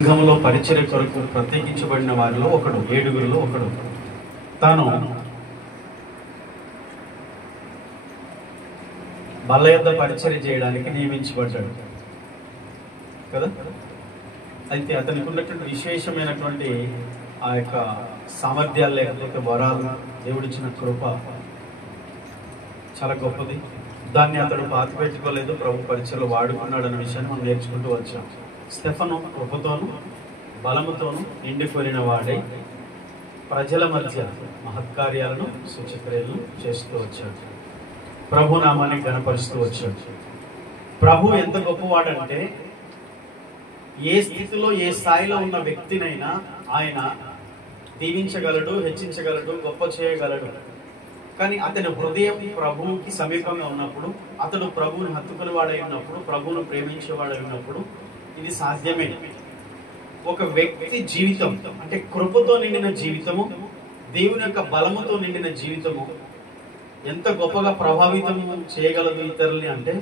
సంఘములో పరిచర్య కొరకు ప్రత్యేకించబడిన వారిలో ఒకడు, 7గురిలో ఒకడు. తాను బల్ల యొద్ద పరిచర్య చేయడానికి నియమించబడ్డాడు కదా. అయితే అతనికి ఉన్నటువంటి విశేషమైనటువంటి ఆ యొక్క సామర్థ్యాలు లేకపోతే వరాలు, దేవుడిచ్చిన కృప చాలా గొప్పది. దాన్ని అతడు పాతిపెట్టుకోలేదు, ప్రభు పరిచర్యలో వాడుకున్నాడు అన్న విషయాన్ని మనం నేర్చుకుంటూ వచ్చాం. స్టెఫను కృపతోను బలముతోను నిండిపోయిన వాడై ప్రజల మధ్య మహత్కార్యాలను సూచక్రియలను చేస్తూ వచ్చాడు. ప్రభు నామాన్ని గణపరుస్తూ వచ్చాడు. ప్రభు ఎంత గొప్పవాడంటే ఏ స్థితిలో ఏ స్థాయిలో ఉన్న వ్యక్తినైనా ఆయన దీవించగలడు, హెచ్చించగలడు, గొప్ప చేయగలడు. కానీ అతని హృదయం ప్రభువుకి సమీపంగా ఉన్నప్పుడు, అతడు ప్రభువుని హత్తుకుని వాడై ఉన్నప్పుడు, ప్రభువును ప్రేమించేవాడై ఉన్నప్పుడు ఇది సాధ్యమే. ఒక వ్యక్తి జీవితం అంటే కృపతో నిండిన జీవితము, దేవుని యొక్క బలముతో నిండిన జీవితము ఎంత గొప్పగా ప్రభావితం చేయగలదు ఇతరుల్ని అంటే,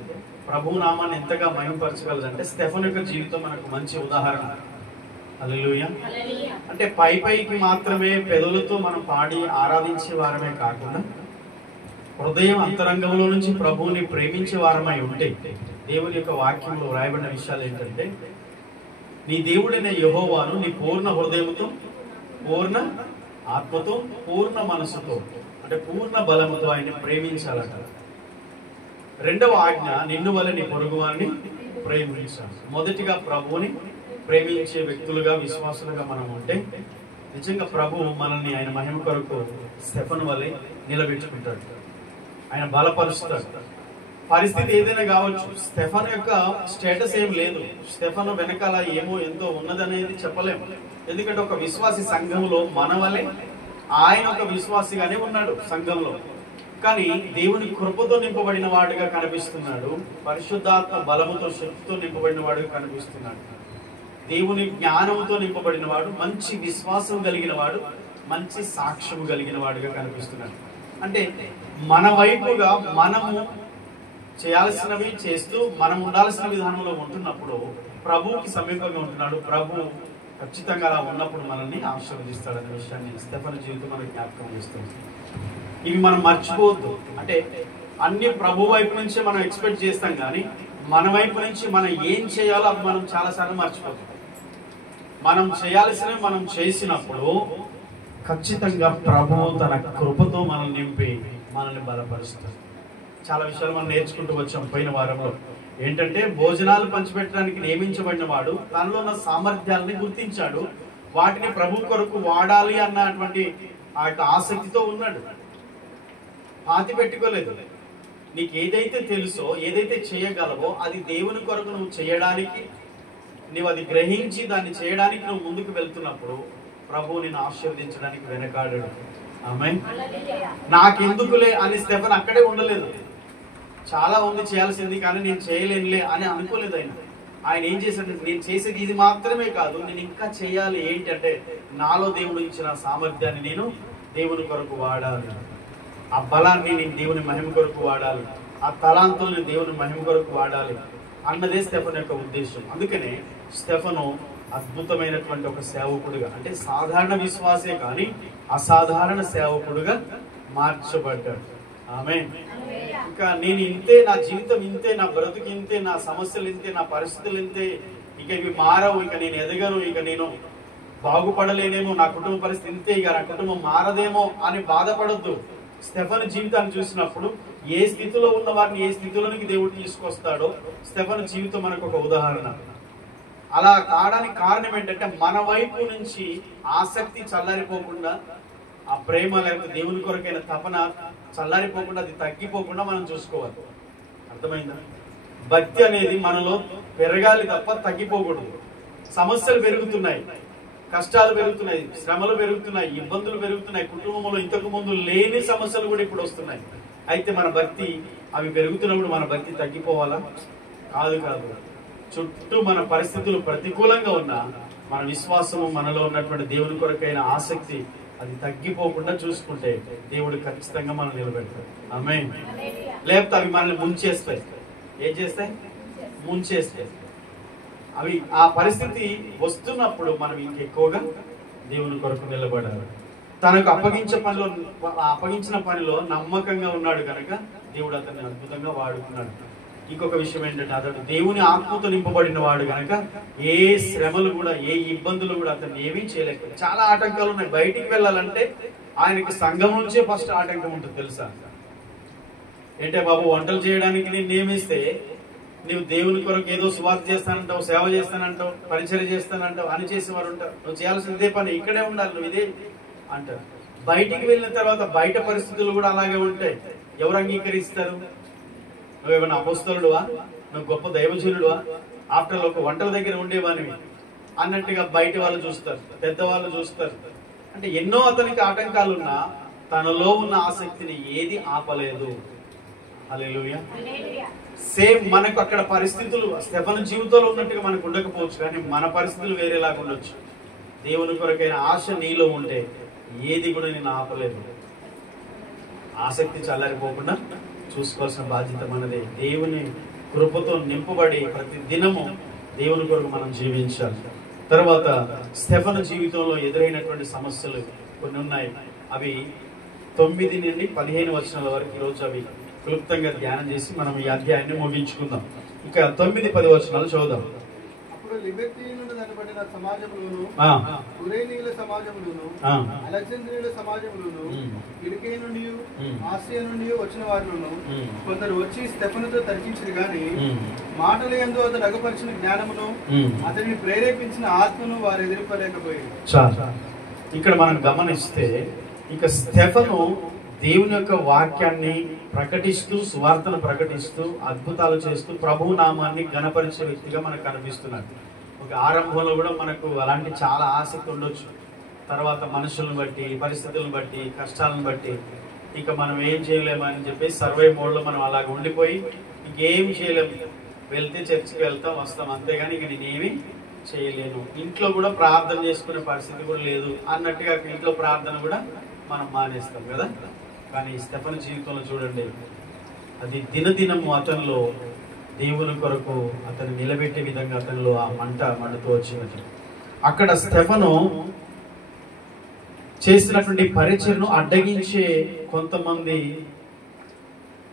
ప్రభు నామాన్ని ఎంతగా మహిమపరచగలదంటే స్టెఫను యొక్క జీవితం మనకు మంచి ఉదాహరణ. హల్లెలూయా. అంటే పైకి మాత్రమే పెదవులతో మనం పాడి ఆరాధించే వారమే కాకుండా హృదయం అంతరంగంలో నుంచి ప్రభువుని ప్రేమించే వారమై ఉంటే, దేవుని యొక్క వాక్యంలో వ్రాయబడిన విషయాలు ఏంటంటే, నీ దేవుడైన యెహోవాను నీ పూర్ణ హృదయముతో, పూర్ణ ఆత్మతో, పూర్ణ మనసుతో అంటే పూర్ణ బలముతో ఆయన ప్రేమించాలట. రెండవ ఆజ్ఞ, నిన్ను వల్ల నీ పొరుగువారిని ప్రేమించాలి. మొదటిగా ప్రభువుని ప్రేమించే వ్యక్తులుగా, విశ్వాసులుగా మనం ఉంటే నిజంగా ప్రభువు మనల్ని ఆయన మహిమ కొరకు స్టెఫను వలె నిలబెట్టుకుంటాడు, ఆయన బలపరుస్తాడు. పరిస్థితి ఏదైనా కావచ్చు. స్టెఫను యొక్క స్టేటస్ ఏం లేదు, స్టెఫను వెనకాల ఏమో ఎంతో ఉన్నదనేది చెప్పలేము. ఎందుకంటే ఒక విశ్వాసి సంఘంలో మన వలె ఆయన ఒక విశ్వాసిగానే ఉన్నాడు సంఘంలో. కానీ దేవుని కృపతో నింపబడిన వాడుగా కనిపిస్తున్నాడు, పరిశుద్ధాత్మ బలముతో, శక్తితో నింపబడిన వాడుగా కనిపిస్తున్నాడు, దేవుని జ్ఞానంతో నింపబడిన వాడు, మంచి విశ్వాసం కలిగిన వాడు, మంచి సాక్ష్యం కలిగిన వాడుగా కనిపిస్తున్నాడు. అంటే మన వైపుగా మనము చేయాల్సినవి చేస్తూ మనం ఉండాల్సిన విధానంలో ఉంటున్నప్పుడు ప్రభువుకి సమీపంగా ఉంటున్నాడు. ప్రభు ఖచ్చితంగా అలా ఉన్నప్పుడు మనల్ని ఆశీర్వదిస్తాడనే విషయాన్ని స్టెఫను జీవితం మనకు జ్ఞాపకం చేస్తుంది. ఇవి మనం మర్చిపోవద్దు. అంటే అన్ని ప్రభు వైపు నుంచే మనం ఎక్స్పెక్ట్ చేస్తాం, కానీ మన వైపు నుంచి మనం ఏం చేయాలో అది మనం చాలాసార్లు మర్చిపోతాం. మనం చేయాల్సినవి మనం చేసినప్పుడు ఖచ్చితంగా ప్రభువు తన కృపతో మనల్ని నింపి మనల్ని బలపరుస్తాడు. చాలా విషయాలు మనం నేర్చుకుంటూ వచ్చాం పోయిన వారంలో. ఏంటంటే భోజనాలు పంచిపెట్టడానికి నియమించబడిన వాడు తనలో ఉన్న సామర్థ్యాలని గుర్తించాడు, వాటిని ప్రభు కొరకు వాడాలి అన్నటువంటి ఆ యొక్క ఆసక్తితో ఉన్నాడు. పాతి పెట్టుకోలేదు. నీకు ఏదైతే తెలుసో, ఏదైతే చేయగలవో అది దేవుని కొరకు నువ్వు చేయడానికి, నువ్వు అది గ్రహించి దాన్ని చేయడానికి నువ్వు ముందుకు వెళ్తున్నప్పుడు ప్రభువు నిన్ను ఆశీర్వదించడానికి వెనకాడడు. ఆమేన్. నాకెందుకులే అని స్టెఫన్ అక్కడే ఉండలేదు. చాలా ఉంది చేయాల్సింది, కానీ నేను చేయలేనులే అని అనుకోలేదు. ఆయన ఏం చేశాడు, నేను చేసేది ఇది మాత్రమే కాదు, నేను ఇంకా చేయాలి. ఏంటంటే నాలో దేవుడు ఇచ్చిన సామర్థ్యాన్ని నేను దేవుని కొరకు వాడాలి, ఆ బలాన్ని నేను దేవుని మహిమ కొరకు వాడాలి, ఆ తలాంతుల్ని దేవుని మహిమ కొరకు వాడాలి అన్నదే స్టెఫన్ యొక్క ఉద్దేశం. అందుకనే స్టెఫను అద్భుతమైనటువంటి ఒక సేవకుడుగా, అంటే సాధారణ విశ్వాసే కానీ అసాధారణ సేవకుడుగా మార్చబడ్డాడు. ఆమేన్. ఇంకా నేను ఇంతే, నా జీవితం ఇంతే, నా బ్రతుకు ఇంతే, నా సమస్యలు ఇంతే, నా పరిస్థితులు ఇంతే, ఇక ఇవి మారవు, ఇక నేను ఎదగను, ఇక నేను బాగుపడలేనేమో, నా కుటుంబ పరిస్థితి ఇంతే, ఇక నా కుటుంబం మారదేమో అని బాధపడొద్దు. స్టెఫను జీవితాన్ని చూసినప్పుడు ఏ స్థితిలో ఉన్న వారిని ఏ స్థితిలోనికి దేవుడు తీసుకొస్తాడో స్టెఫను జీవితం మనకు ఒక ఉదాహరణ. అలా కావడానికి కారణం ఏంటంటే మన వైపు నుంచి ఆసక్తి చల్లారిపోకుండా, ఆ ప్రేమ లేకపోతే దేవుని కొరకైన తపన చల్లారిపోకుండా, అది తగ్గిపోకుండా మనం చూసుకోవాలి. అర్థమైందా? భక్తి అనేది మనలో పెరగాలి తప్ప తగ్గిపోకూడదు. సమస్యలు పెరుగుతున్నాయి, కష్టాలు పెరుగుతున్నాయి, శ్రమలు పెరుగుతున్నాయి, ఇబ్బందులు పెరుగుతున్నాయి, కుటుంబంలో ఇంతకు ముందు లేని సమస్యలు కూడా ఇప్పుడు వస్తున్నాయి. అయితే మన భక్తి అవి పెరుగుతున్నప్పుడు మన భక్తి తగ్గిపోవాలా? కాదు. చుట్టూ మన పరిస్థితులు ప్రతికూలంగా ఉన్నా మన విశ్వాసము, మనలో ఉన్నటువంటి దేవుని కొరకైన ఆసక్తి అది తగ్గిపోకుండా చూసుకుంటే దేవుడు ఖచ్చితంగా మనం నిలబెడతాడు. ఆమేన్. లేకపోతే అవి మనల్ని ముంచేస్తాయి. ఏం చేస్తాయి? ముంచేస్తాయి. అవి ఆ పరిస్థితి వస్తున్నప్పుడు మనం ఇంకెక్కువగా దేవుని కొరకు నిలబడాలి. తనకు అప్పగించిన పనిలో నమ్మకంగా ఉన్నాడు కనుక దేవుడు అతన్ని అద్భుతంగా వాడుకున్నాడు. ఇంకొక విషయం ఏంటంటే అతడు దేవుని ఆత్మతో నింపబడిన వాడు కనుక ఏ శ్రమలు కూడా, ఏ ఇబ్బందులు కూడా అతన్ని ఏమీ చేయలేక. చాలా ఆటంకాలు ఉన్నాయి. బయటికి వెళ్ళాలంటే ఆయనకి సంఘం నుంచే ఫస్ట్ ఆటంకం ఉంటుంది తెలుసా? ఏంటే బాబు, వంటలు చేయడానికి నేను నియమిస్తే నువ్వు దేవుని కొరకు ఏదో సువార్త చేస్తానంటావు, సేవ చేస్తానంటావు, పరిచయం చేస్తానంటావు అని చేసేవారు ఉంటారు. నువ్వు చేయాల్సిన ఇదే పని, ఇక్కడే ఉండాలి, నువ్వు ఇదే అంటారు. బయటికి వెళ్ళిన తర్వాత బయట పరిస్థితులు కూడా అలాగే ఉంటాయి. ఎవరు అంగీకరిస్తారు? నువ్వేమన్నా అపోస్తలుడువా, నువ్వు గొప్ప దైవజనుడువా, ఆఫ్టర్ ఒక వంటల దగ్గర ఉండేవానివి అన్నట్టుగా బయట వాళ్ళు చూస్తారు, పెద్దవాళ్ళు చూస్తారు. అంటే ఎన్నో అతనికి ఆటంకాలున్నా తనలో ఉన్న ఆసక్తిని ఏది ఆపలేదు. హల్లెలూయా. సేమ్ మనకు అక్కడ పరిస్థితులు స్టెఫను జీవితంలో ఉన్నట్టుగా మనకు ఉండకపోవచ్చు, కానీ మన పరిస్థితులు వేరేలాగా ఉండొచ్చు. దేవుని కొరకైన ఆశ నీలో ఉంటే ఏది కూడా నేను ఆపలేదు. ఆసక్తి చల్లారిపోకుండా చూసుకోవాల్సిన బాధ్యత మనదే. దేవుని కృపతో నింపబడి ప్రతి దినము దేవుని కొరకు మనం జీవించాలి. తర్వాత స్టెఫను జీవితంలో ఎదురైనటువంటి సమస్యలు కొన్ని ఉన్నాయి. అవి 9 నుండి 15 వచనాల వరకు ఈరోజు అవి క్లుప్తంగా ధ్యానం చేసి మనం ఈ అధ్యాయాన్ని ముగించుకుందాం. ఇక 9-10 వచనాలు చదువుదాం. అప్పుడు లిబెర్టీయులు అనబడిన సమాజంలోను, కురేనీయుల సమాజంలోను, అలెగ్జాంద్రియుల సమాజంలోను, కిలికియ నుండి, ఆసియా నుండి వచ్చిన వారిలోను కొందరు వచ్చి స్టెఫనుతో తర్కించిరి గాని మాటల యందు అతడు అగపరిచిన జ్ఞానమును, అతడిని ప్రేరేపించిన ఆత్మను వారు ఎదిరింపలేకపోయారు. ఇక్కడ మనం గమనిస్తే ఇక స్టెఫను దేవుని యొక్క వాక్యాన్ని ప్రకటిస్తూ, సువార్తను ప్రకటిస్తూ, అద్భుతాలు చేస్తూ ప్రభువు నామాన్ని ఘనపరిచే వ్యక్తిగా మనకు కనిపిస్తున్నాడు. ఒక ఆరంభంలో కూడా మనకు అలాంటి చాలా ఆసక్తి ఉండొచ్చు. తర్వాత మనుషులను బట్టి, పరిస్థితులను బట్టి, కష్టాలను బట్టి ఇక మనం ఏం చేయలేమని చెప్పి సర్వే మోడ్లో మనం అలాగ ఉండిపోయి ఇంకేం చేయలేము. వెళ్తే చర్చికి వెళ్తాం, వస్తాం, అంతేగాని ఇక నేనేమి చేయలేను, ఇంట్లో కూడా ప్రార్థన చేసుకునే పరిస్థితి కూడా లేదు అన్నట్టుగా ఇంట్లో ప్రార్థన కూడా మనం మానేస్తాం కదా. కానీ స్టెఫను జీవితంలో చూడండి, అది దినదినము అతనిలో దేవుని కొరకు అతను నిలబెట్టే విధంగా అతనిలో ఆ మండుతూ వచ్చినట్టు. అక్కడ స్టెఫను చేసినటువంటి పరిచయను అడ్డగించే కొంతమంది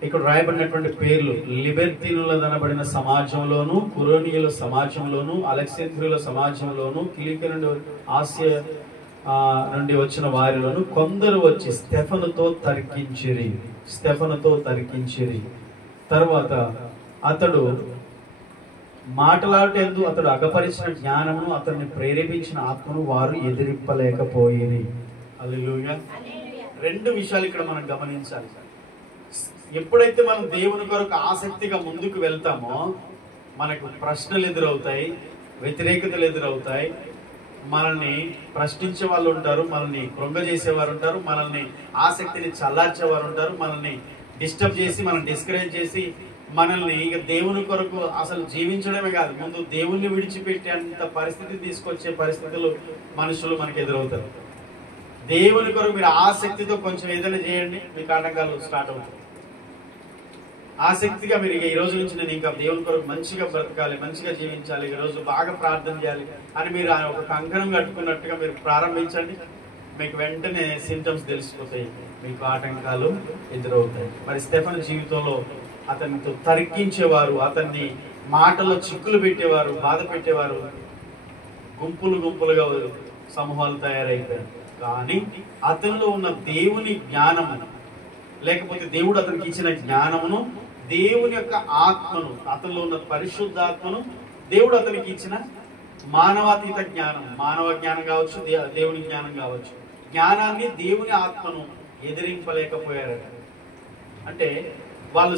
ఇక్కడ రాయబడినటువంటి పేర్లు లిబెర్తీనులదనబడిన సమాజంలోను, కురేనీయుల సమాజంలోను, అలెగ్జాంద్రియుల సమాజంలోను, కిలికియ నుండి, ఆసియా నుండి వచ్చిన వారిలోను కొందరు వచ్చి స్టెఫనుతో తర్కించిరి. తర్వాత అతడు మాట్లాడేందు అతడు అగపరిచిన జ్ఞానమును, అతన్ని ప్రేరేపించిన ఆత్మను వారు ఎదిరింపలేకపోయేది. హల్లెలూయా. 2 విషయాలు ఇక్కడ మనం గమనించాలి. ఎప్పుడైతే మనం దేవుని కొరకు ఆసక్తిగా ముందుకు వెళ్తామో మనకు ప్రశ్నలు ఎదురవుతాయి, వ్యతిరేకతలు ఎదురవుతాయి, మనల్ని ప్రశ్నించే వాళ్ళు ఉంటారు, మనల్ని కృంగజేసేవారు ఉంటారు, మనల్ని ఆసక్తిని చల్లార్చేవారు ఉంటారు, మనల్ని డిస్టర్బ్ చేసి, మనం డిస్కరేజ్ చేసి, మనల్ని ఇక దేవుని కొరకు అసలు జీవించడమే కాదు, ముందు దేవుణ్ణి విడిచిపెట్టే అంత పరిస్థితి తీసుకొచ్చే పరిస్థితులు మనుషులు మనకు ఎదురవుతారు. దేవుని కొరకు మీరు ఆసక్తితో కొంచెం ఏదైనా చేయండి, మీకు ఆటంకాలు స్టార్ట్ అవుతాయి. ఆసక్తిగా మీరు ఈ రోజు నుంచి నేను ఇంకా దేవుని కొరకు మంచిగా బ్రతకాలి, మంచిగా జీవించాలి, ఈ రోజు బాగా ప్రార్థన చేయాలి అని మీరు ఒక కంకణం కట్టుకున్నట్టుగా మీరు ప్రారంభించండి. మీకు వెంటనే సింటమ్స్ తెలిసిపోతాయి, మీకు ఆటంకాలు ఎదురవుతాయి. మరి స్టెఫను జీవితంలో అతనితో తర్కించేవారు, అతన్ని మాటల్లో చిక్కులు పెట్టేవారు, బాధ పెట్టేవారు, గుంపులుగా సమూహాలు తయారైపోయారు. కానీ అతనిలో ఉన్న దేవుని జ్ఞానము, లేకపోతే దేవుడు అతనికి ఇచ్చిన జ్ఞానమును, దేవుని యొక్క ఆత్మను, అతనిలో ఉన్న పరిశుద్ధాత్మను, దేవుడు అతనికి ఇచ్చిన మానవాతీత జ్ఞానం, మానవ జ్ఞానం కావచ్చు, దేవుని జ్ఞానం కావచ్చు, జ్ఞానాన్ని, దేవుని ఆత్మను ఎదిరింపలేకపోయారట. అంటే వాళ్ళు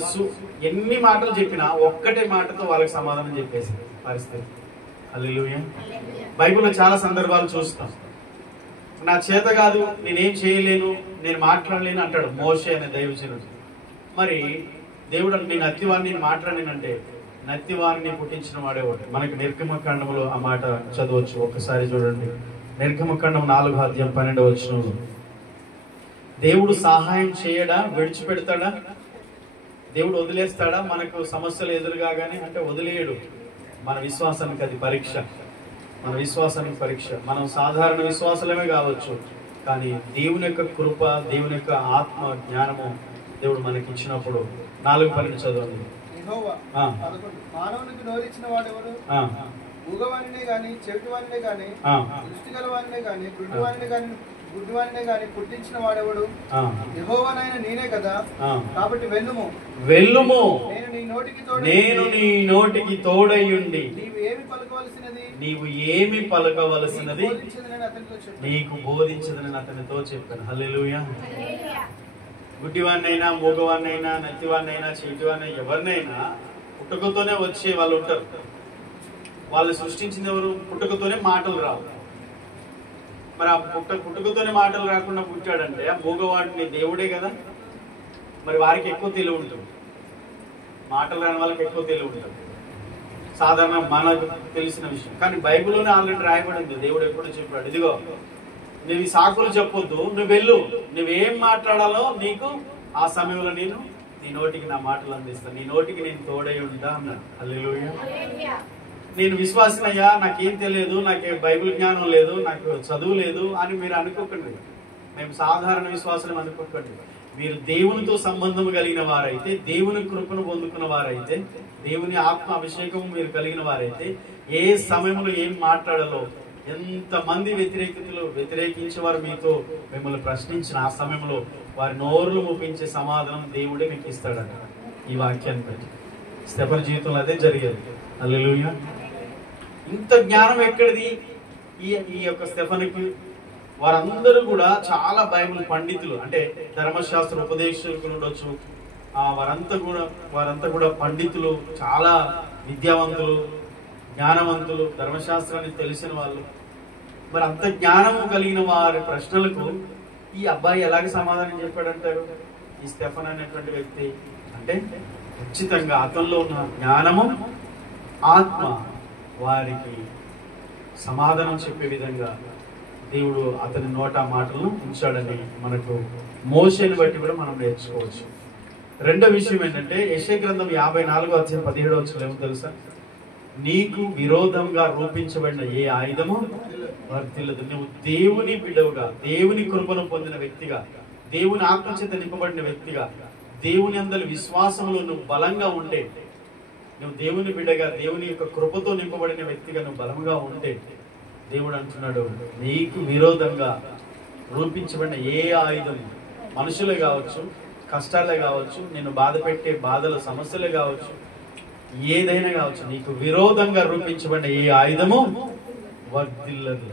ఎన్ని మాటలు చెప్పినా ఒక్కటే మాటతో వాళ్ళకి సమాధానం చెప్పేసి పరిస్థితి. హల్లెలూయా. బైబిల్లో చాలా సందర్భాలు చూస్తాం. నా చేత కాదు, నేనేం చేయలేను, నేను మాట్లాడలేను అంటాడు మోషే అనే దైవజనుడు. మరి దేవుడు అంటే నేను నత్తివాణ్ణి మాట్లాడినంటే నత్తివాణ్ణి పుట్టించిన వాడేవాడు. మనకి నిర్గమకాండంలో ఆ మాట చదవచ్చు, ఒక్కసారి చూడండి. నిర్గమకాండం 4:12 దేవుడు సహాయం చేయడా, విడిచిపెడతాడా, దేవుడు వదిలేస్తాడా? మనకు సమస్యలు ఎదురుగానే అంటే వదిలేయడు. మన విశ్వాసానికి అది పరీక్ష. మన విశ్వాసానికి పరీక్ష. మనం సాధారణ విశ్వాసలమే కావచ్చు, కానీ దేవుని యొక్క కృప, దేవుని యొక్క ఆత్మ జ్ఞానము దేవుడు మనకి ఇచ్చినప్పుడు 4:12 చదవండి. మానవునికి నోరిచ్చిన వాడెవడు? మూగవానినే గాని, చెవిటివానినే గాని, దృష్టి గలవానినే గాని, గుడ్డివానినే గాని పుట్టించిన వాడెవడు? యెహోవానైన నేనే కదా. కాబట్టి వెళ్ళుము, నేను నీ నోటికి తోడయ్యుండి నీవు ఏమి పలకవలసినది నీకు బోధించదని అతనితో చెప్పాను. హల్లెలూయా. గుడ్డివాన్నైనా, మూగవాన్నైనా, నత్తివాన్నైనా, చెవిటివాన్నైనా, ఎవరినైనా పుట్టుకతోనే వచ్చే వాళ్ళు ఉంటారు. వాళ్ళు సృష్టించింది ఎవరు? పుట్టుకతోనే మాటలు రావు. మరి ఆ పుట్టుకతోనే మాటలు రాకుండా పుట్టాడంటే ఆ మూగవాడిని దేవుడే కదా. మరి వారికి ఎక్కువ తెలివి ఉంటుంది, మాటలు రాని వాళ్ళకి ఎక్కువ తెలివి ఉంటుంది. సాధారణ మనకు తెలిసిన విషయం. కానీ బైబిల్లోనే ఆల్రెడీ రాయబడింది. దేవుడు ఎప్పుడు చెప్పాడు, ఇదిగో నువ్వు ఈ సాకులు చెప్పొద్దు, నువ్వు వెళ్ళు, నువ్వేం మాట్లాడాలో నీకు ఆ సమయంలో నేను నీ నోటికి నా మాటలు అందిస్తాను, నీ నోటికి నేను తోడై ఉంటా అన్నాడు. హల్లెలూయా. నేను విశ్వాసినయ్యా, నాకేం తెలియదు, నాకు బైబిల్ జ్ఞానం లేదు, నాకు చదువు లేదు అని మీరు అనుకోకండి. మేము సాధారణ విశ్వాసం అనుకోకండి. మీరు దేవునితో సంబంధం కలిగిన వారైతే, దేవుని కృపను పొందుకున్న వారైతే, దేవుని ఆత్మ అభిషేకం మీరు కలిగిన వారైతే, ఏ సమయంలో ఏం మాట్లాడాలో, ఎంతమంది వ్యతిరేకించే వారు మీతో మిమ్మల్ని ప్రశ్నించిన ఆ సమయంలో వారి నోరులు మూపించే సమాధానం దేవుడే మీకు ఇస్తాడట. ఈ వాక్యాన్ని బట్టి స్టెఫన్ జీవితంలో అదే జరిగేది. హల్లెలూయా. ఇంత జ్ఞానం ఎక్కడిది ఈ యొక్క స్టెఫన్కి? వారందరూ కూడా చాలా బైబిల్ పండితులు, అంటే ధర్మశాస్త్ర ఉపదేశకులు ఉండొచ్చు. వారంతా కూడా పండితులు, చాలా విద్యావంతులు, జ్ఞానవంతులు, ధర్మశాస్త్రాన్ని తెలిసిన వాళ్ళు. మరి అంత జ్ఞానము కలిగిన వారి ప్రశ్నలకు ఈ అబ్బాయి ఎలాగ సమాధానం చెప్పాడంటారు? ఈ స్టెఫన్ అనేటువంటి వ్యక్తి అంటే ఖచ్చితంగా అతనిలో ఉన్న జ్ఞానము, ఆత్మ వారికి సమాధానం చెప్పే విధంగా దేవుడు అతని నోట మాటలను ఉంచాడని మనకు మోషేని బట్టి కూడా మనం నేర్చుకోవచ్చు. రెండో విషయం ఏంటంటే, యెషయా గ్రంథం 54:17 ఏమో తెలుసా? నీకు విరోధంగా రూపించబడిన ఏ ఆయుధము వర్తిల్లదు. నువ్వు దేవుని బిడ్డవుగా, దేవుని కృపను పొందిన వ్యక్తిగా, దేవుని ఆత్మచేత నింపబడిన వ్యక్తిగా, దేవుని అందరి విశ్వాసంలో నువ్వు బలంగా ఉంటే, నువ్వు దేవుని బిడ్డగా, దేవుని యొక్క కృపతో నింపబడిన వ్యక్తిగా నువ్వు బలంగా ఉంటే, దేవుడు అంటున్నాడు, నీకు విరోధంగా రూపించబడిన ఏ ఆయుధం, మనుషులే కావచ్చు, కష్టాలే కావచ్చు, నిన్ను బాధ పెట్టే బాధలు, సమస్యలే కావచ్చు, ఏదైనా కావచ్చు, నీకు విరోధంగా రూపించబడిన ఏ ఆయుధము వర్ధిల్లదు.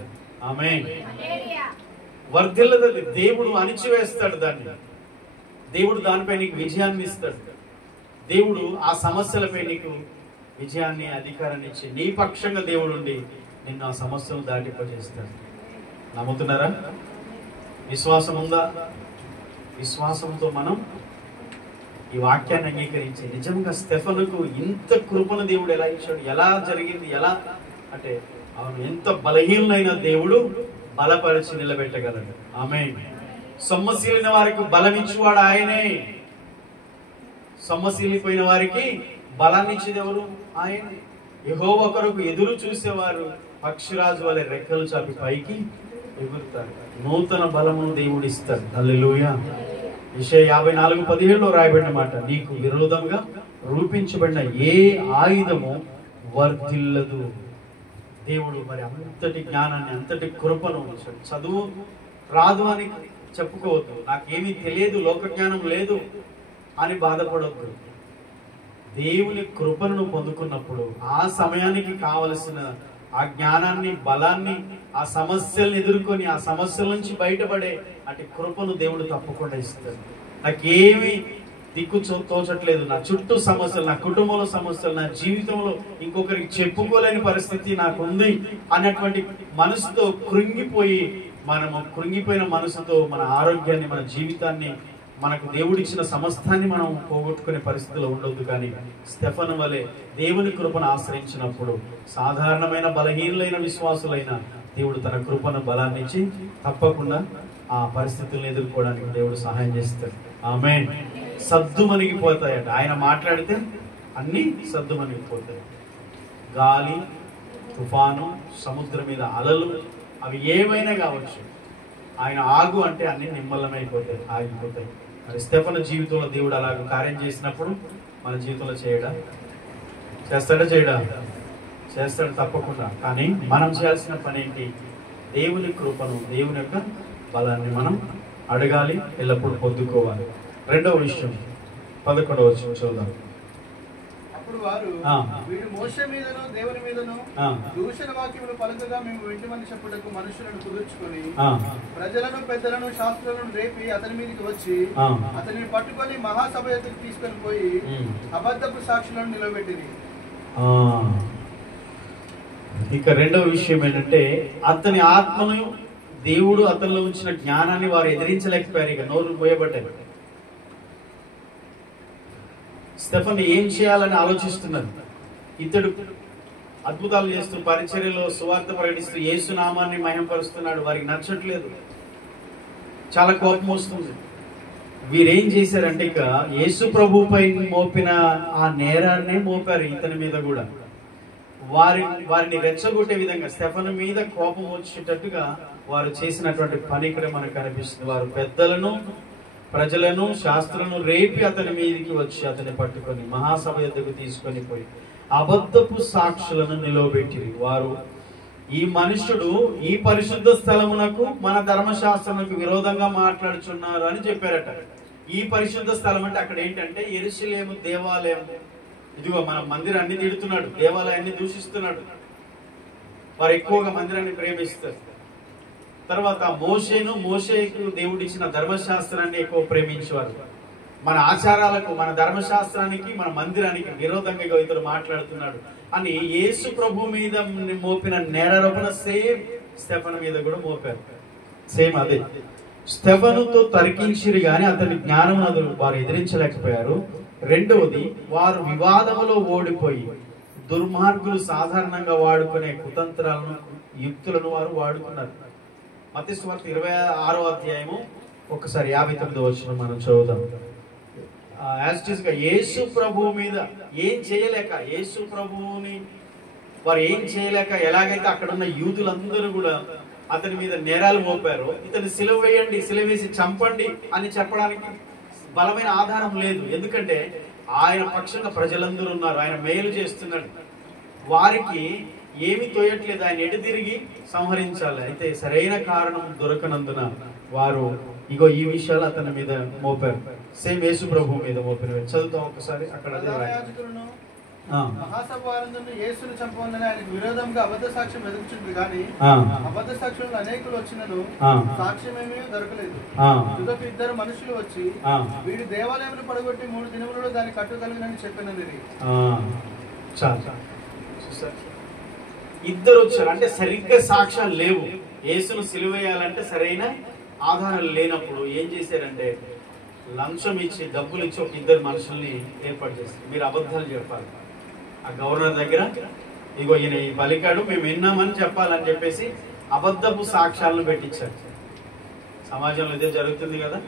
ఆమేన్. వర్ధిల్లదు. దేవుడు అణిచివేస్తాడు దాన్ని. దేవుడు దానిపై నీకు విజయాన్ని ఇస్తాడు. దేవుడు ఆ సమస్యలపై నీకు విజయాన్ని, అధికారాన్ని ఇచ్చి నీ పక్షంగా దేవుడు ఉండి నిన్ను ఆ సమస్యను దాటింపజేస్తాడు. నమ్ముతున్నారా? విశ్వాసం ఉందా? విశ్వాసంతో మనం ఈ వాక్యాన్ని అంగీకరించి నిజంగా స్టెఫనుకు ఇంత కృపను దేవుడు ఎలా ఇచ్చాడు, ఎలా జరిగింది, ఎలా అంటే అవును, ఎంత బలహీనులైన దేవుడు బలపరిచి నిలబెట్టగలడు. ఆమేన్. సొమ్మశీలిన వారికి బలం ఇచ్చేవాడు ఆయనే. సొమ్మశీలిపోయిన వారికి బలాన్ని ఇచ్చేది ఎవరు? ఆయనే. యెహోవా కొరకు ఎదురు చూసేవారు పక్షిరాజు వలె రెక్కలు చాపి పైకి ఎగురుతారు. నూతన బలమును దేవుడు ఇస్తాడు. హల్లెలూయా. యెషయా 54:17 రాయబడిన మాట, నీకు విరోధంగా రూపించబడిన ఏ ఆయుధము వర్ధిల్లదు. దేవుడు మరి అంతటి జ్ఞానాన్ని, అంతటి కృపను, చదువు రాదు అని చెప్పుకోవద్దు, నాకేమీ తెలియదు, లోక జ్ఞానం లేదు అని బాధపడవద్దు. దేవుని కృపను పొందుకున్నప్పుడు ఆ సమయానికి కావలసిన ఆ జ్ఞానాన్ని, బలాన్ని, ఆ సమస్యలను ఎదుర్కొని ఆ సమస్యల నుంచి బయటపడే అటు కృపను దేవుడు తప్పకుండా ఇస్తాడు. నాకేమి దిక్కు తోచట్లేదు, నా చుట్టూ సమస్యలు, నా కుటుంబంలో సమస్యలు, నా జీవితంలో ఇంకొకరికి చెప్పుకోలేని పరిస్థితి నాకు ఉంది అన్నటువంటి మనసుతో కృంగిపోయిన మనసుతో మన ఆరోగ్యాన్ని, మన జీవితాన్ని, మనకు దేవుడిచ్చిన సమస్తాన్ని మనం పోగొట్టుకునే పరిస్థితిలో ఉండొద్దు. కానీ స్టెఫను వలె దేవుని కృపను ఆశ్రయించినప్పుడు సాధారణమైన బలహీనులైన విశ్వాసులైన దేవుడు తన కృపను బలాన్ని ఇచ్చి తప్పకుండా ఆ పరిస్థితులను ఎదుర్కోవడానికి దేవుడు సహాయం చేస్తాడు. ఆమేన్. సద్దుమణిగిపోతాయట. ఆయన మాట్లాడితే అన్ని సద్దుమణిగిపోతాయి. గాలి, తుఫాను, సముద్రం మీద అలలు, అవి ఏమైనా కావచ్చు, ఆయన ఆగు అంటే అన్ని నిమ్మలమైపోతాయి, ఆగిపోతాయి. మరి స్టెఫను జీవితంలో దేవుడు అలాగ కార్యం చేసినప్పుడు మన జీవితంలో చేస్తాడా చేయడా? చేస్తాడు తప్పకుండా. కానీ మనం చేయాల్సిన పని ఏంటి? దేవుని కృపను, దేవుని యొక్క బలాన్ని మనం అడగాలి, ఎల్లప్పుడూ పొందుకోవాలి. రెండవ విషయం 11వ వచనం చూద్దాం. అప్పుడు వారు, వీడు మోషే మీదను దేవుని మీదను దూషణ వాక్యములు పలుకగా మేము వింటిమని చెప్పుటకు మనుషులను కుదుర్చుకొని ప్రజలను, పెద్దలను, శాస్త్రులను రేపి అతని మీదకి వచ్చి అతనిని పట్టుకొని మహాసభ ఎదురు తీసుకొని పోయి అబద్ధపు సాక్షులను నిలబెట్టింది. ఇక రెండవ విషయం ఏంటంటే, అతని ఆత్మను, దేవుడు అతనిలో ఉంచిన జ్ఞానాన్ని వారు ఎదిరించలేకపోయారు. ఇక నోరు పోయబడ్డాయి. స్టెఫన్ ఏం చేయాలని ఆలోచిస్తున్నారు. ఇతడు అద్భుతాలు చేస్తూ, పరిచర్యలో సువార్త ప్రకటిస్తూ, యేసు నామాన్ని మహిమపరుస్తున్నాడు. వారికి నచ్చట్లేదు, చాలా కోపం వస్తుంది. వీరేం చేశారంటే, ఇక యేసు ప్రభుపై మోపిన ఆ నేరాన్నే మోపారు ఇతని మీద కూడా. వారిని రెచ్చగొట్టే విధంగా, స్టెఫను మీద కోపం వచ్చేటట్టుగా వారు చేసినటువంటి పని ఇక్కడ మనకు కనిపిస్తుంది. వారు పెద్దలను, ప్రజలను, శాస్త్రులను రేపి అతని మీదకి వచ్చి అతన్ని పట్టుకొని మహాసభ యొద్దకు తీసుకొని పోయి అబద్ధపు సాక్షులను నిలవబెట్టిరి. వారు, ఈ మనుషుడు ఈ పరిశుద్ధ స్థలమునకు, మన ధర్మశాస్త్రమునకు విరోధంగా మాట్లాడుచున్నారు అని చెప్పారట. ఈ పరిశుద్ధ స్థలం అంటే అక్కడ ఏంటంటే యెరూషలేము దేవాలయం. ఇదిగో మన మందిరాన్ని తిడుతున్నాడు, దేవాలయాన్ని దూషిస్తున్నాడు. వారు ఎక్కువగా మందిరాన్ని ప్రేమిస్తారు. తర్వాత మోషేకు దేవుడిచ్చిన ధర్మశాస్త్రాన్ని ఎక్కువ ప్రేమించేవారు. మన ఆచారాలకు, మన ధర్మశాస్త్రానికి, మన మందిరానికి విరోధంగా ఇతడు మాట్లాడుతున్నాడు అని యేసు ప్రభు మీద మోపిన నేరారోపణ సేమ్ స్టెఫను మీద కూడా మోపారు. సేమ్ అదే. స్టెఫనుతో తర్కించిరి గాని అతని జ్ఞానమును వారు ఎదిరించలేకపోయారు. రెండవది, వారు వివాదములో ఓడిపోయి దుర్మార్గులు సాధారణంగా వాడుకునే కుతంత్రాలను, యుక్తులను వారు వాడుకున్నారు. మత్తయి సువార్త 26వ అధ్యాయము ఒకసారి 59వ వచనం మనం చదువుదాం. యేసు ప్రభువు మీద ఏం చేయలేక, యేసు ప్రభువుని వారు ఏం చేయలేక, ఎలాగైతే అక్కడ ఉన్న యూదులందరూ కూడా అతని మీద నేరాలు మోపారో, ఇతను సిలువ వేయండి, సిలువ వేసి చంపండి అని చెప్పడానికి బలమైన ఆధారం లేదు. ఎందుకంటే ఆయన పక్షంగా ప్రజలందరూ ఉన్నారు, ఆయన మేలు చేస్తున్నాడు. వారికి ఏమి తోయట్లేదు, ఆయన ఎటు తిరిగి సంహరించాలి. అయితే సరైన కారణం దొరకనందున వారు ఇగో ఈ విషయాలు అతని మీద మోపారు. సేమ్ యేసు ప్రభు మీద మోపినవి. చదువుతాం ఒకసారి. అక్కడ మహాసభ వారందరూ యేసును చంపవలని ఆయనకు విరోధంగా అబద్ధ సాక్ష్యం ఎదుగుచుంది కానీ అబద్ధ సాక్షులు అనేకులు వచ్చినను సాక్ష్యం ఏమీ దొరకలేదు. తుదకు ఇద్దరు మనుషులు వచ్చి, వీడు దేవాలయంలో పడగొట్టి 3 దినములలో దాన్ని కట్టుగలిగినని చెప్పినది. ఇద్దరు వచ్చారు అంటే సరిగ్గా సాక్ష్యాలు లేవు. యేసును సిలువేయాలంటే సరైన ఆధారాలు లేనప్పుడు ఏం చేశారంటే, లంచం ఇచ్చి, డబ్బులు ఇచ్చి ఒక ఇద్దరు మనుషుల్ని ఏర్పాటు చేస్తారు. మీరు అబద్ధాలు చెప్పాలి. ఆ గవర్నర్ దగ్గర ఇగో ఈయన ఈ పలికాడు, మేము విన్నామని చెప్పాలని చెప్పేసి అబద్ధపు సాక్ష్యాలను పెట్టించారు. సమాజంలో ఇదే జరుగుతుంది కదా.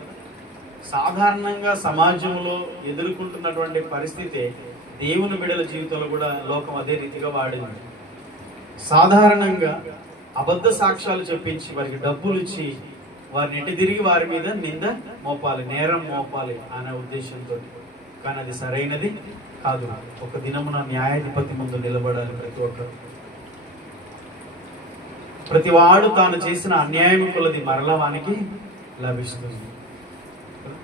సాధారణంగా సమాజంలో ఎదుర్కొంటున్నటువంటి పరిస్థితి దేవుని బిడ్డల జీవితంలో కూడా లోకం అదే రీతిగా వాడింది. సాధారణంగా అబద్ధ సాక్ష్యాలు చెప్పించి వారికి డబ్బులు ఇచ్చి వారిని ఎటు తిరిగి వారి మీద నింద మోపాలి, నేరం మోపాలి అనే ఉద్దేశంతో. కానీ అది సరైనది కాదు. ఒక దినమున న్యాయాధిపతి ముందు నిలబడాలి ప్రతి వాడు తాను చేసిన అన్యాయం కొలది మరల వానికి లభిస్తుంది.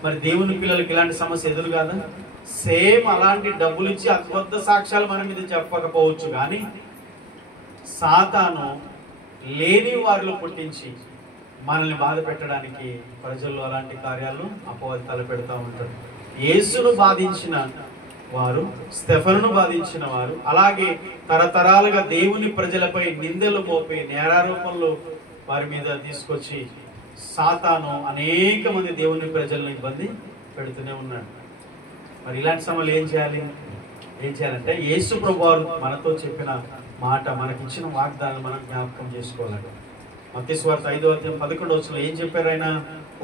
మరి దేవుని పిల్లలకి ఇలాంటి సమస్య ఎదురు కాదా? సేమ్ అలాంటి డబ్బులు ఇచ్చి అబద్ధ సాక్ష్యాలు మన మీద చెప్పకపోవచ్చు, కానీ సాతాను లేని వారిలో పుట్టించి మనల్ని బాధ పెట్టడానికి ప్రజల్లో అలాంటి కార్యాలను అపవాది తలపెడతా ఉంటారు. యేసును బాధించిన వారు, స్టెఫనును బాధించిన వారు, అలాగే తరతరాలుగా దేవుని ప్రజలపై నిందలు మోపి నేరారోపణలు వారి మీద తీసుకొచ్చి సాతాను అనేక మంది దేవుని ప్రజలను ఇబ్బంది పెడుతూనే ఉన్నాడు. మరి ఇలాంటి సమయంలో ఏం చేయాలంటే యేసు ప్రభువారు మనతో చెప్పిన మాట, మనకిచ్చిన వాగ్దానం మనం జ్ఞాపకం చేసుకోవాలి. మత్తయి సువార్త 5వ అధ్యాయం 11వ వచనంలో ఏం చెప్పారు ఆయన?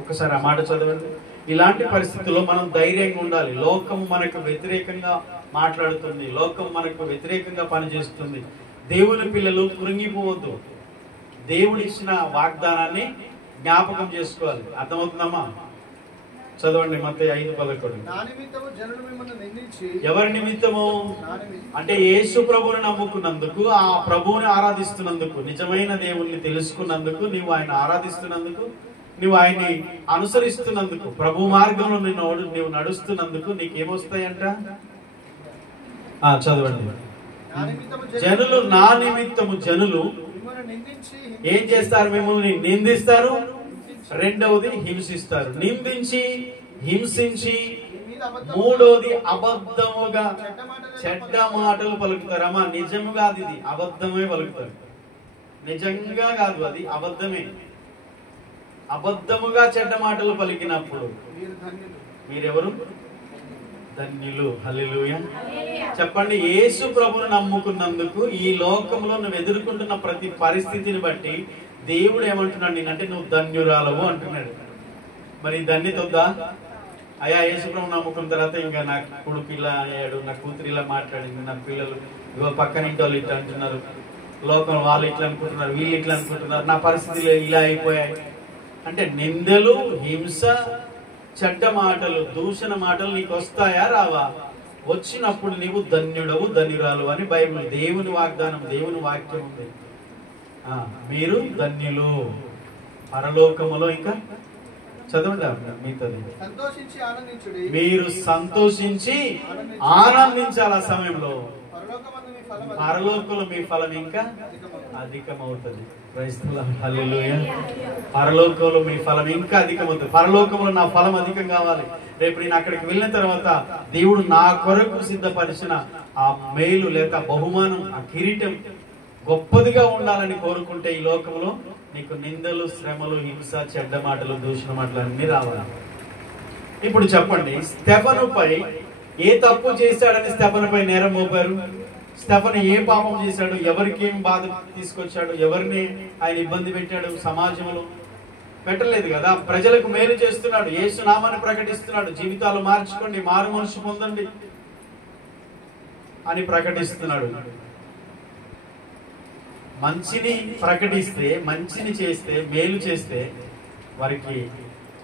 ఒక్కసారి ఆ మాట చదవండి. ఇలాంటి పరిస్థితుల్లో మనం ధైర్యంగా ఉండాలి. లోకం మనకు వ్యతిరేకంగా మాట్లాడుతుంది, లోకం మనకు వ్యతిరేకంగా పనిచేస్తుంది. దేవుని పిల్లలు కృంగిపోవద్దు. దేవుడు ఇచ్చిన వాగ్దానాన్ని జ్ఞాపకం చేసుకోవాలి. అర్థమవుతుందమ్మా? చదవండి మత్తయి 5:11. ఎవరి నిమిత్తము అంటే యేసు ప్రభువుని నమ్ముకున్నందుకు, ఆ ప్రభువుని ఆరాధిస్తున్నందుకు, నిజమైన దేవుణ్ణి తెలుసుకున్నందుకు, నీవు ఆయన ఆరాధిస్తున్నందుకు, నువ్వు ఆయన్ని అనుసరిస్తున్నందుకు, ప్రభు మార్గంలో నీవు నడుస్తున్నందుకు నీకేమొస్తాయంట? చదవండి. జనులు నా నిమిత్తము జనులు ఏం చేస్తారు? మిమ్మల్ని నిందిస్తారు. రెండవది హింసిస్తారు. నిందించి, హింసించి, మూడోది అబద్ధముగా చెడ్డ మాటలు పలుకుతారమ్మా. నిజముగా అది అబద్ధమే పలుకుతారు. నిజంగా కాదు, అది అబద్ధమే. అబద్ధముగా చెడ్డ మాటలు పలికినప్పుడు మీరెవరు? ధన్యులు. హల్లెలూయా చెప్పండి. యేసు ప్రభువును నమ్ముకున్నందుకు ఈ లోకంలో నువ్వు ఎదుర్కొంటున్న ప్రతి పరిస్థితిని బట్టి దేవుడు ఏమంటున్నాడు? నేనంటే నువ్వు ధన్యురాలవు అంటున్నాడు. మరి ధన్యత వద్దా? అయ్యా యేసు ప్రభువును నమ్ముకున్న తర్వాత ఇంకా నా కొడుకు ఇలా అయ్యాడు, నా కూతురు ఇలా మాట్లాడింది, నా పిల్లలు ఇగో పక్కన ఇంటి వాళ్ళు ఇట్లా అంటున్నారు, లోకం వాళ్ళు ఇట్లా అనుకుంటున్నారు, వీళ్ళు ఇట్లా అనుకుంటున్నారు, నా పరిస్థితులు ఇలా అయిపోయాయి అంటే నిందలు, హింస, చెడ్డ మాటలు, దూషణ మాటలు నీకు వస్తాయా? రావా? వచ్చినప్పుడు నీవు ధన్యుడవు, ధన్యురాలు అని బైబిల్, దేవుని వాగ్దానం, దేవుని వాక్యం ఉంది. మీరు ధన్యులు పరలోకములో. ఇంకా చదవండి మీతో. మీరు సంతోషించి ఆనందించాలి. ఆ సమయంలో పరలోకంలో మీ ఫలం ఇంకా అధికమవుతుంది. హల్లెలూయా. పరలోకంలో మీ ఫలం ఇంకా అధికమవుతుంది. పరలోకంలో నా ఫలం అధికం కావాలి. రేపు నేను అక్కడికి వెళ్ళిన తర్వాత దేవుడు నా కొరకు సిద్ధపరిచిన ఆ మేలు లేక బహుమానం, ఆ కిరీటం గొప్పదిగా ఉండాలని కోరుకుంటే ఈ లోకంలో నీకు నిందలు, శ్రమలు, హింస, చెడ్డ మాటలు, దూషణ మాటలు అన్ని రావాలి. ఇప్పుడు చెప్పండి, స్టెఫనుపై ఏ తప్పు చేశాడని స్టెఫనుపై నేరం మోపారు? స్టెఫను ఏ పాపం చేశాడు? ఎవరికి ఏం బాధ తీసుకొచ్చాడు? ఎవరిని ఆయన ఇబ్బంది పెట్టాడు? సమాజంలో పెట్టలేదు కదా. ప్రజలకు మేలు చేస్తున్నాడు, యేసు నామాన్ని ప్రకటిస్తున్నాడు, జీవితాలు మార్చుకోండి, మారు మనసు పొందండి అని ప్రకటిస్తున్నాడు. మంచిని ప్రకటిస్తే, మంచిని చేస్తే, మేలు చేస్తే వారికి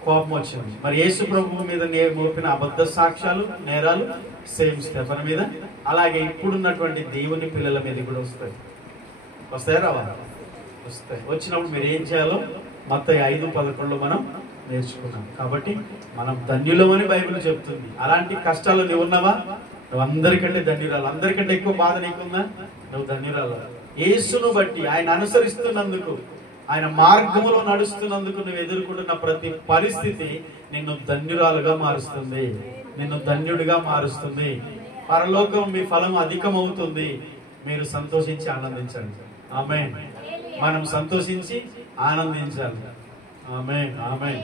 కోపం వచ్చింది. మరి యేసు ప్రభువు మీద మోపిన అబద్ధ సాక్ష్యాలు, నేరాలు సేమ్ స్టెఫన్ మీద, అలాగే ఇప్పుడున్నటువంటి దేవుని పిల్లల మీద కూడా వస్తాయి. వస్తాయి రావా? వస్తాయి. వచ్చినప్పుడు మీరు ఏం చేయాలో మత్తయి 5:11 మనం నేర్చుకున్నాం. కాబట్టి మనం ధన్యులమని బైబిల్ చెప్తుంది. అలాంటి కష్టాలు నువ్వు ఉన్నావా? నువ్వు అందరికంటే ధన్యురాలు. అందరికంటే ఎక్కువ బాధ నీకుందా? నువ్వు ధన్యురాలు. యేసును బట్టి, ఆయన అనుసరిస్తున్నందుకు, ఆయన మార్గములో నడుస్తున్నందుకు నువ్వు ఎదుర్కొంటున్న ప్రతి పరిస్థితి నిన్ను ధన్యురాలుగా మారుస్తుంది, నిన్ను ధన్యుడిగా మారుస్తుంది. పరలోకం మీ ఫలం అధికమవుతుంది. మీరు సంతోషించి ఆనందించండి. ఆమేన్. మనం సంతోషించి ఆనందించాలి. ఆమేన్, ఆమేన్.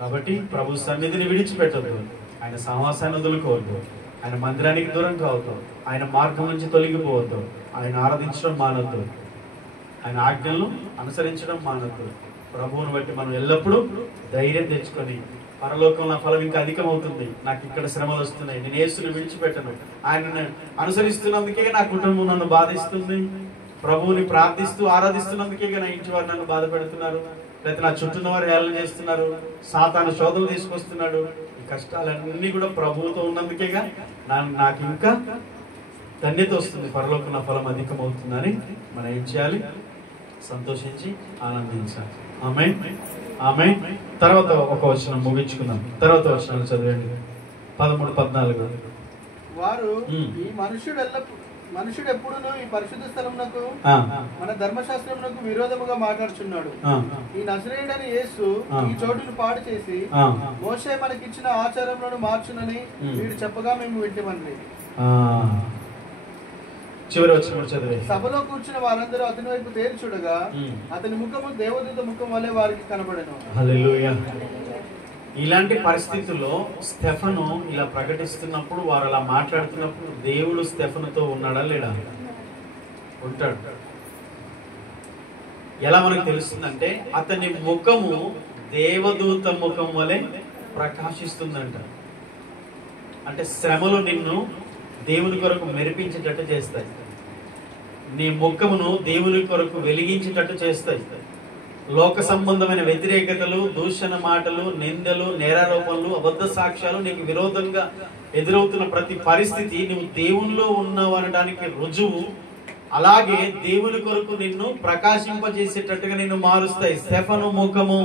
కాబట్టి ప్రభు సన్నిధిని విడిచిపెట్టదు, ఆయన సహవాసాన్ని వదులుకోవద్దు, ఆయన మందిరానికి దూరం కావద్దు, ఆయన మార్గం నుంచి తొలగిపోవద్దు, ఆయన ఆరాధించడం మానొద్దు, ఆయన ఆజ్ఞలను అనుసరించడం మానొద్దు. ప్రభువును బట్టి మనం ఎల్లప్పుడూ ధైర్యం తెచ్చుకొని, పరలోకంలో ఫలం ఇంకా అధికమవుతుంది, నాకు ఇక్కడ శ్రమలు వస్తున్నాయి, నేను యేసుని విడిచిపెట్టను, ఆయనను అనుసరిస్తున్నందుకే నా కుటుంబం నన్ను బాధిస్తుంది, ప్రభువుని ప్రార్థిస్తూ ఆరాధిస్తున్నందుకే నా ఇంటి వారు నన్ను బాధ పెడుతున్నారు, లేకపోతే నా చుట్టూ వారు హేళన చేస్తున్నారు, సాతాను శోధనలు తీసుకొస్తున్నాడు, ఈ కష్టాలన్నీ కూడా ప్రభువుతో ఉన్నందుకేగా నాకు ఇంకా ధన్యత వస్తుంది, పరలోకం నా ఫలం అధికమవుతుందని మనం ఏం చేయాలి? సంతోషించి ఆనందించాలి. ఆమేన్, ఆమేన్. తర్వాత ఒక వచనం ముగించుకుందాం. తర్వాత వచనాలు చదివండి. 13, 14. వారు ఈ మనుషుడు ఎప్పుడునూ ఈ పరిశుద్ధ స్థలమునకు మన ధర్మశాస్త్రమునకు విరోధముగా మాట్లాడుచున్నాడు. ఈ నజరేయుడని యేసు ఈ చోటును పాడు చేసి మోషే మనకిచ్చిన ఆచారములను మార్చునని వీడు చెప్పగా మేము వింటిమని. చివరి వచనం చదివే. సభలో కూర్చున్న వారందరూ అతని వైపు తేరి చూడగా అతని ముఖము దేవదూత ముఖం వలె వారికి కనబడెను. హల్లెలూయా. ఇలాంటి పరిస్థితుల్లో స్టెఫను ఇలా ప్రకటిస్తున్నప్పుడు, వారు అలా మాట్లాడుతున్నప్పుడు దేవుడు స్టెఫనుతో ఉన్నాడా లేడా? ఉంటాడు. ఎలా మనకు తెలుస్తుందంటే అతని ముఖము దేవదూత ముఖం వలె ప్రకాశిస్తుందంట. అంటే శ్రమలు నిన్ను దేవుని కొరకు మెరిపించేటట్టు చేస్తాయి. నీ ముఖమును దేవుని కొరకు వెలిగించేటట్టు చేస్తాయి. లోక సంబంధమైన వ్యతిరేకతలు, దూషణ మాటలు, నిందలు, నేరారోపణలు, అబద్ధ సాక్ష్యాలు నీకు విరోధంగా ఎదురవుతున్న ప్రతి పరిస్థితి నువ్వు దేవునిలో ఉన్నావు అనడానికి రుజువు. అలాగే దేవుని కొరకు నిన్ను ప్రకాశింపజేసేటట్టుగా నిన్ను మారుస్తాయి. స్టెఫను ముఖము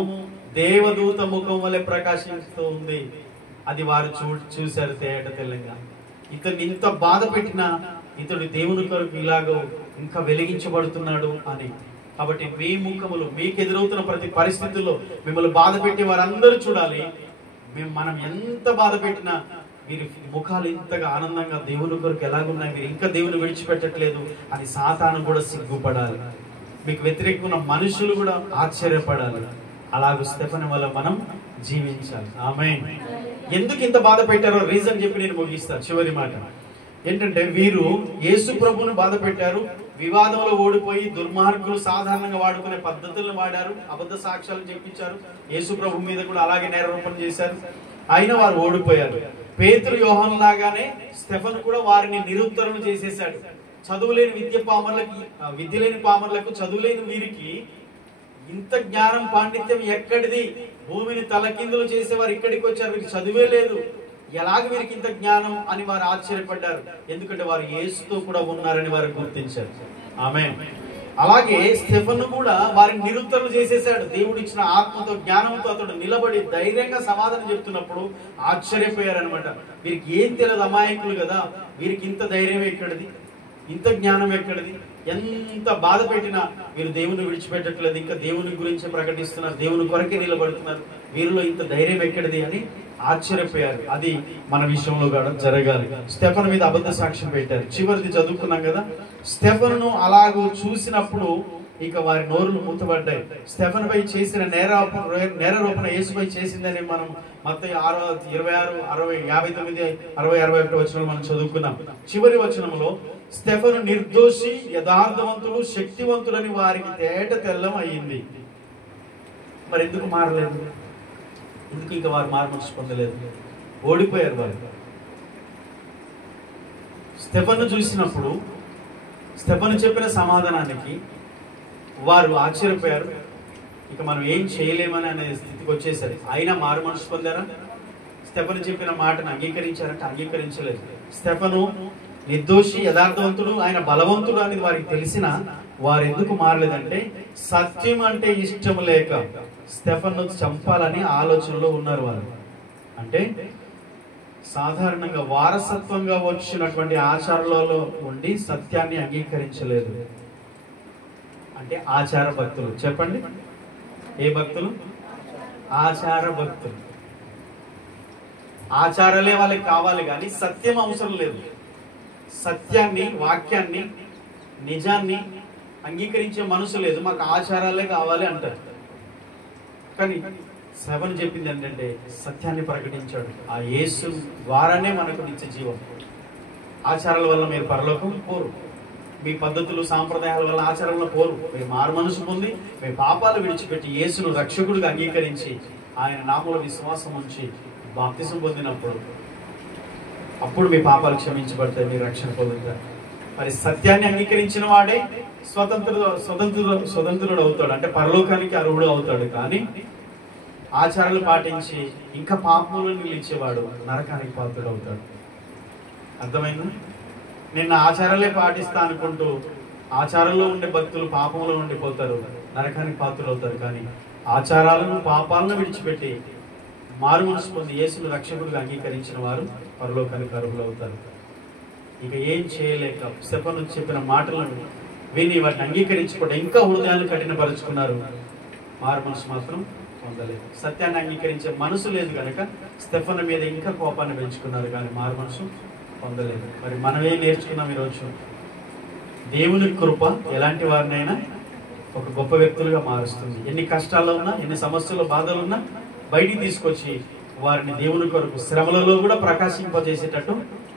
దేవదూత ముఖం వలె ప్రకాశిస్తూ ఉంది. అది వారు చూశారు తేట తెల్లంగా. ఇతన్ని ఇంత బాధ పెట్టినా ఇతడు దేవుని కొరకు ఇలాగో ఇంకా వెలిగించబడుతున్నాడు అని. కాబట్టి మీ ముఖములు మీకు ఎదురవుతున్న ప్రతి పరిస్థితుల్లో మిమ్మల్ని బాధ పెట్టి వారందరూ చూడాలి. మనం ఎంత బాధ పెట్టినా వీరి ముఖాలు ఇంతగా ఆనందంగా దేవుని కొరకు ఎలాగున్నాయి, మీరు ఇంకా దేవుని విడిచిపెట్టట్లేదు అని సాతాను కూడా సిగ్గుపడాలి. మీకు వ్యతిరేకమైన మనుషులు కూడా ఆశ్చర్యపడాలి. అలాగూ స్టెఫను వల్ల మనం జీవించాలి. ఆమేన్. ఎందుకు ఇంత బాధ పెట్టారో రీజన్ చెప్పి నేను ముగిస్తాను. చివరి మాట ఏంటంటే, వీరు యేసు ప్రభువును బాధ పెట్టారు, వివాదంలో ఓడిపోయి దుర్మార్గులు సాధారణంగా వాడుకునే పద్ధతులను వాడారు, అబద్ధ సాక్ష్యాలు చెప్పించారు, యేసు ప్రభు మీద కూడా అలాగే నేరారోపణ చేశారు. అయినా వారు ఓడిపోయారు. పేతురు యోహాను లాగానే స్టెఫను కూడా వారిని నిరుత్తరణ చేసేశాడు. చదువులేని విద్య లేని పామరులకు, చదువులేని వీరికి ఇంత జ్ఞానం పాండిత్యం ఎక్కడిది? భూమిని తలకిందులు చేసేవారు ఇక్కడికి వచ్చారు, వీరికి చదువే లేదు, ఎలాగ వీరికి ఇంత జ్ఞానం అని వారు ఆశ్చర్యపడ్డారు. ఎందుకంటే వారు యేసుతో కూడా ఉన్నారని వారు గుర్తించారు. ఆమేన్. అలాగే స్టెఫను కూడా వారిని నిరుత్తరణ చేసేసాడు. దేవుడు ఇచ్చిన ఆత్మతో, జ్ఞానంతో అతడు నిలబడి ధైర్యంగా సమాధానం చెప్తున్నప్పుడు ఆశ్చర్యపోయారనమాట. వీరికి ఏం తెలియదు, అమాయకులు కదా, వీరికి ఇంత ధైర్యం ఎక్కడిది, ఇంత జ్ఞానం ఎక్కడిది? ఎంత బాధ పెట్టినా వీరు దేవుని విడిచిపెట్టట్లేదు, ఇంకా దేవుని గురించి ప్రకటిస్తున్నారు, దేవుని కొరకే నిలబడుతున్నారు, వీరిలో ఇంత ధైర్యం ఎక్కడిది అని ఆశ్చర్యపోయారు. అది మన విషయంలో కూడా జరగాలి. స్టెఫను మీద అబద్ధ సాక్ష్యం పెట్టారు. చివరిది చదువుకున్నాం కదా. స్టెఫనును అలాగూ చూసినప్పుడు ఇక వారి నోరులు మూతబడ్డాయి. స్టెఫనుపై చేసిన నేరారోపణ యేసుపై చేసిందని మనం మత్తయి 6:26, 60, 59, 60, 61 వచనాలు మనం చదువుకున్నాం. చివరి వచనంలో స్టెఫను నిర్దోషి, యథార్థవంతుడు, శక్తివంతులని వారికి తేట తెల్లం అయ్యింది. మరి ఎందుకు మారలేదు? ఎందుకు ఇంకా వారు మారుమనసు పొందలేదు? ఓడిపోయారు వారు. స్టెఫను చూసినప్పుడు స్టెఫను చెప్పిన సమాధానానికి వారు ఆశ్చర్యపోయారు. ఇక మనం ఏం చేయలేమని అనే స్థితికి వచ్చేసరి అయినా మారు మనసు పొందారా? స్టెఫను చెప్పిన మాటను అంగీకరించారంటే అంగీకరించలేదు. స్టెఫను నిర్దోషి, యథార్థవంతుడు, ఆయన బలవంతుడు అనేది వారికి తెలిసిన వారు ఎందుకు మారలేదంటే, సత్యం అంటే ఇష్టం లేక స్టెఫను చంపాలని ఆలోచనలో ఉన్నారు వారు. అంటే సాధారణంగా వారసత్వంగా వచ్చినటువంటి ఆచారాలలో ఉండి సత్యాన్ని అంగీకరించలేదు. అంటే ఆచార భక్తులు. చెప్పండి, ఏ భక్తులు? ఆచార భక్తులు. ఆచారాలే వాళ్ళకి కావాలి కానీ సత్యం అవసరం లేదు. సత్యాన్ని, వాక్యాన్ని, నిజాన్ని అంగీకరించే మనసు లేదు, మాకు ఆచారాలే కావాలి అంటారు. కానీ స్టెఫను చెప్పింది ఏంటంటే, సత్యాన్ని ప్రకటించాడు. ఆ యేసు ద్వారానే మనకు నిత్య జీవం. ఆచారాల వల్ల మీరు పరలోకం పోరు, మీ పద్ధతులు సాంప్రదాయాల వల్ల ఆచారంలో పోరు. మీరు మారు మనసు పొంది మీ పాపాలు విడిచిపెట్టి యేసును రక్షకుడిగా అంగీకరించి ఆయన నామములో విశ్వాసం ఉంచి బాప్తిసం పొందినప్పుడు అప్పుడు మీ పాపాలు క్షమించబడతాయి, మీరు రక్షణ పొందుతారు. మరి సత్యాన్ని అంగీకరించిన వాడే స్వతంత్రుడు అవుతాడు, అంటే పరలోకానికి అర్హుడు అవుతాడు. కానీ ఆచారాలు పాటించి ఇంకా పాపములను నిలిచేవాడు నరకానికి పాత్రుడు అవుతాడు. అర్థమైంది? నిన్న ఆచారాలే పాటిస్తా అనుకుంటూ ఆచారంలో ఉండే భక్తులు పాపంలో ఉండిపోతారు, నరకానికి పాత్రులు అవుతారు. కానీ ఆచారాలను, పాపాలను విడిచిపెట్టి మారు మనసు పొంది యేసును రక్షకుడిగా అంగీకరించిన వారు పరలోకానికి అర్హులు అవుతారు. ఇక ఏం చేయలేక స్టెఫను చెప్పిన మాటలను విని వాటిని అంగీకరించుకుంటే ఇంకా హృదయాన్ని కఠినపరుచుకున్నారు, మారు మనసు మాత్రం పొందలేదు. సత్యాన్ని అంగీకరించే మనసు లేదు కనుక స్టెఫను మీద ఇంకా కోపాన్ని పెంచుకున్నారు, కానీ మారు మనసు పొందలేదు. మరి మనం ఏం నేర్చుకున్నాం ఈరోజు? దేవుని కృప ఎలాంటి వారినైనా ఒక గొప్ప వ్యక్తులుగా మారుస్తుంది. ఎన్ని కష్టాల్లో ఉన్నా, ఎన్ని సమస్యలు, బాధలు ఉన్నా బయటికి తీసుకొచ్చి వారిని దేవుని కొరకు శ్రమలలో కూడా ప్రకాశింపజేసేటట్టు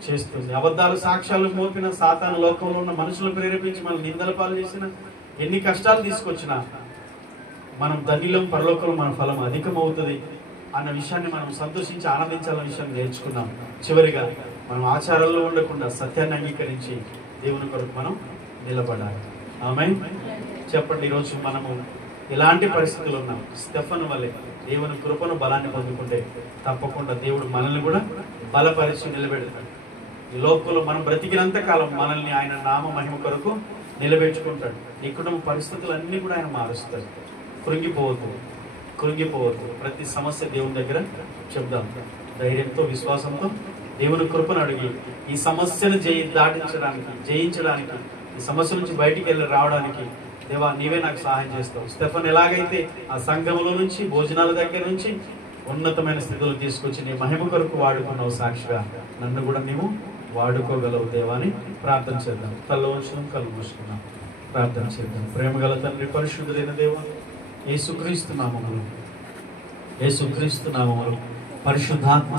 చేస్తుంది. అబద్ధాలు, సాక్ష్యాలు మోపిన సాతాను లోకంలో ఉన్న మనుషులు ప్రేరేపించి మనం నిందల పాలు చేసిన, ఎన్ని కష్టాలు తీసుకొచ్చినా మనం ధన్యులం, పరలోకంలో మన ఫలం అధికమవుతుంది అన్న విషయాన్ని మనం సంతోషించి ఆనందించాలన్న విషయాన్ని నేర్చుకున్నాం. చివరిగా మనం ఆచారాల్లో ఉండకుండా సత్యాన్ని అంగీకరించి దేవుని కొరకు మనం నిలబడాలి. ఆమేన్. చెప్పండి, ఈరోజు మనము ఎలాంటి పరిస్థితులు ఉన్నాం, స్టెఫను వల్లే దేవుని కృపను బలాన్ని పొందుకుంటే తప్పకుండా దేవుడు మనల్ని కూడా బలపరిచి నిలబెడతాడు. ఈ లోకంలో మనం బ్రతికినంత కాలం మనల్ని ఆయన నామ మహిమ కొరకు నిలబెట్టుకుంటాడు. నీ కుటుంబ పరిస్థితులన్నీ కూడా ఆయన మారుస్తాడు. కృంగిపోవద్దు. ప్రతి సమస్య దేవుని దగ్గర చెప్దాం. ధైర్యంతో, విశ్వాసంతో దేవుని కృపను అడిగి ఈ సమస్యను జయించడానికి ఈ సమస్య నుంచి బయటికి వెళ్ళి రావడానికి దేవా నీవే నాకు సహాయం చేస్తావు. స్టెఫన్ ఎలాగైతే ఆ సంఘములో నుంచి, భోజనాల దగ్గర నుంచి ఉన్నతమైన స్థితిలో తీసుకొచ్చి నీ మహిమ కొరకు వాడుకున్నావు, సాక్షిగా నన్ను కూడా నీవు వాడుకోగలవు దేవా అని ప్రార్థన చేద్దాం. కళ్ళు ఉంచుదాం, కళ్ళు మూసుకున్నాం, ప్రార్థన చేద్దాం. ప్రేమగల తండ్రి, పరిశుద్ధులైన దేవా, యేసుక్రీస్తు నామములో పరిశుద్ధాత్మ